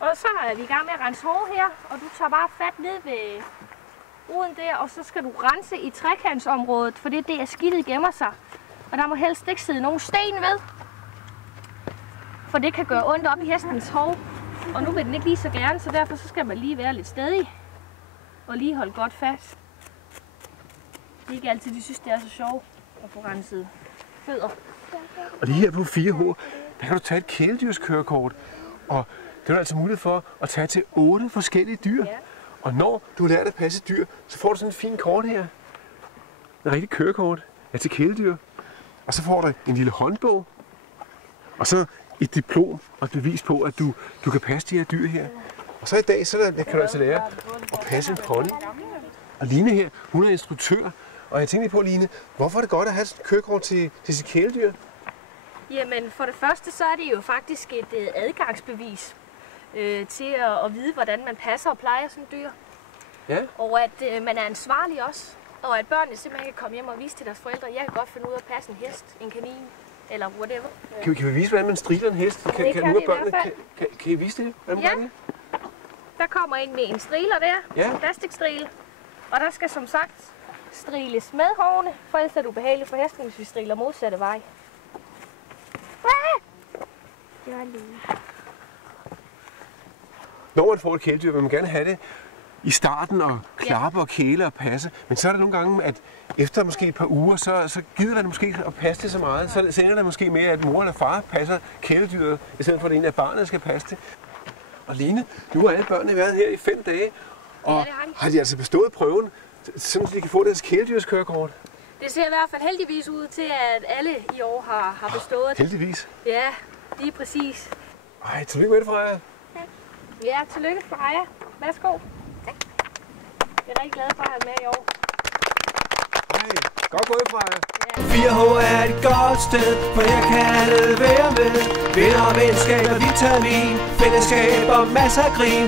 Og så er vi i gang med at rense hår her, og du tager bare fat ned ved roden der, og så skal du rense i trekantsområdet, for det er der skidtet gemmer sig. Og der må helst ikke sidde nogen sten ved, for det kan gøre ondt op i hestens hov. Og nu vil den ikke lige så gerne, så derfor så skal man lige være lidt stædig og lige holde godt fast. Det er ikke altid, de synes, det er så sjovt at få renset fødder. Og lige her på 4H, der kan du tage et kæledyrskørekort, og det er altså mulighed for at tage til 8 forskellige dyr. Ja. Og når du har lært at passe dyr, så får du sådan et fint kort her. Et rigtigt kørekort til kæledyr. Og så får du en lille håndbog, og så et diplom og et bevis på, at du kan passe de her dyr her. Og så i dag, så kan du altså lære at passe en pony. Og Line her, hun er instruktør. Og jeg tænkte på, Line, hvorfor er det godt at have et kørekort til sit kæledyr? Jamen, for det første, så er det jo faktisk et adgangsbevis til at vide, hvordan man passer og plejer sådan dyr. Ja. Og at man er ansvarlig også. Og at børnene simpelthen kan komme hjem og vise til deres forældre, jeg kan godt finde ud af at passe en hest, en kanin, eller whatever. Kan vi vise, hvordan man striler en hest? Det kan vi i hvert fald. Kan I vise det? Ja. Der kommer en med en striler der, Ja. en plastikstril. Og der skal som sagt striles med hårene, for ellers er det ubehageligt for hesten, hvis vi striler modsatte vej. Når man får et kæledyr, vil man gerne have det i starten og klappe og kæle og passe. Men så er det nogle gange, at efter måske et par uger, så gider man måske at passe det så meget. Så ender det måske med, at mor eller far passer kæledyret, i stedet for at det en af barnet skal passe det. Og Line, nu har alle børnene været her i 5 dage, og har de altså bestået prøven, sådan at de kan få deres kæledyrskørekort? Det ser i hvert fald heldigvis ud til, at alle i år har bestået. Heldigvis. Ja, lige præcis. Ej, tillykke med det, Freja. Ja, tillykke Freja. Værsgo. Tak. Jeg er rigtig glad for at have med i år. Ej, godt gået, Freja. 4H er et godt sted, for her kan alle være med. Venner, venskab og vitamin, fællesskab og masser af grin.